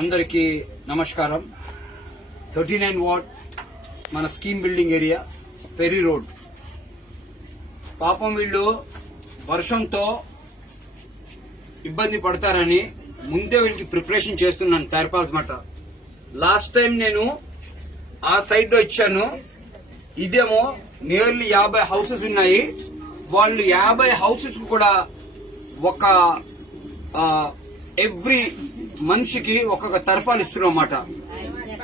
అందరికీ నమస్కారం. 39 వార్డ్ మన scheme building area fairy road. పాపం వీళ్ళు వర్షంతో ఇబ్బంది పడతారని ముందే వీళ్ళకి ప్రిపరేషన్ చేస్తున్నాను తార్పాల్స్ మాట. లాస్ట్ టైం నేను ఆ సైడ్ లో ఇచ్చాను. ఇదేమో నియర్లీ 50 హౌసెస్ ఉన్నాయి. వాళ్ళు 50 హౌసెస్ కు కూడా ఒక ఎవ్రీ మనిషికి ఒక్కొక్క తర్పాలు ఇస్తున్నమాట.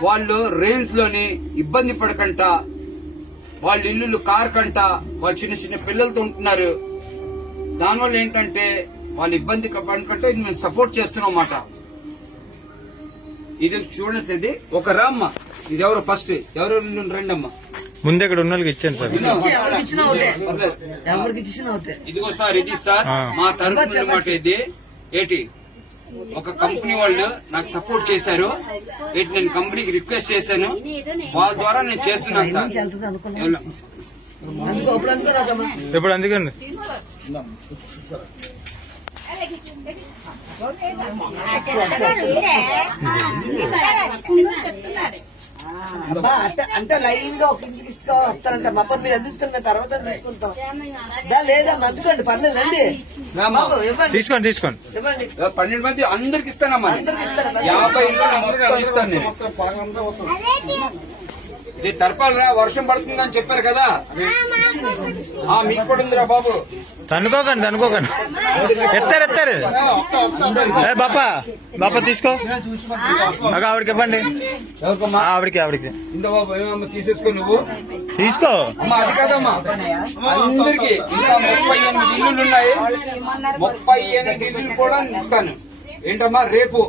వాళ్ళు రేంజ్ లోని ఇబ్బంది పడకంట, వాళ్ళ ఇల్లు కారకంట, వాళ్ళు చిన్న చిన్న పిల్లలతో ఉంటున్నారు. దానివల్ల ఏంటంటే వాళ్ళు ఇబ్బంది పడకంటే ఇది మేము సపోర్ట్ చేస్తున్నాం అన్నమాట. ఇది చూడండి, ఇది ఒక రామ్మ. ఇది ఎవరు ఫస్ట్ ఎవరు రండి అమ్మా. ముందే ఇక్కడ ఉన్న వాళ్ళకి ఇచ్చాను సార్. ఇదిగో సార్, ఇది సార్ మా తరఫున అన్నమాట. ఇది ఏంటి ఒక కంపెనీ వాళ్ళు నాకు సపోర్ట్ చేశారు. నేను కంపెనీకి రిక్వెస్ట్ చేశాను, వాళ్ళ ద్వారా నేను చేస్తున్నాను సార్. ఇప్పుడు అందుకండి అంటే లైన్ గా ఒక ఇంటికి వస్తారంట. మా పని మీరు అందించుకున్న తర్వాత తీసుకుంటాం. లేదా అందుకోండి, పర్లేదు రండి. తీసుకోండి తీసుకోండి. 12 మంది అందరికి ఇస్తానమ్మా. 50 ఇల్లు ఇస్తాను నేను. ఇది తర్పాలరా, వర్షం పడుతుందని చెప్పారు కదా. మీకు కూడా ఉందిరా బాబు. తనుకోకండి తనుకోకండి. ఎత్తారు బాపా బాపా తీసుకో. ఆవిడకి ఇవ్వండి. ఆవిడకి ఇంత బాబు ఏమమ్మా తీసేసుకో, నువ్వు తీసుకో అమ్మా. అది కాదమ్మా, అందరికి ఇంకా 38 ఇల్లులు ఉన్నాయి. 38 ఇల్లులు కూడా ఇస్తాను. ఏంటమ్మా రేపు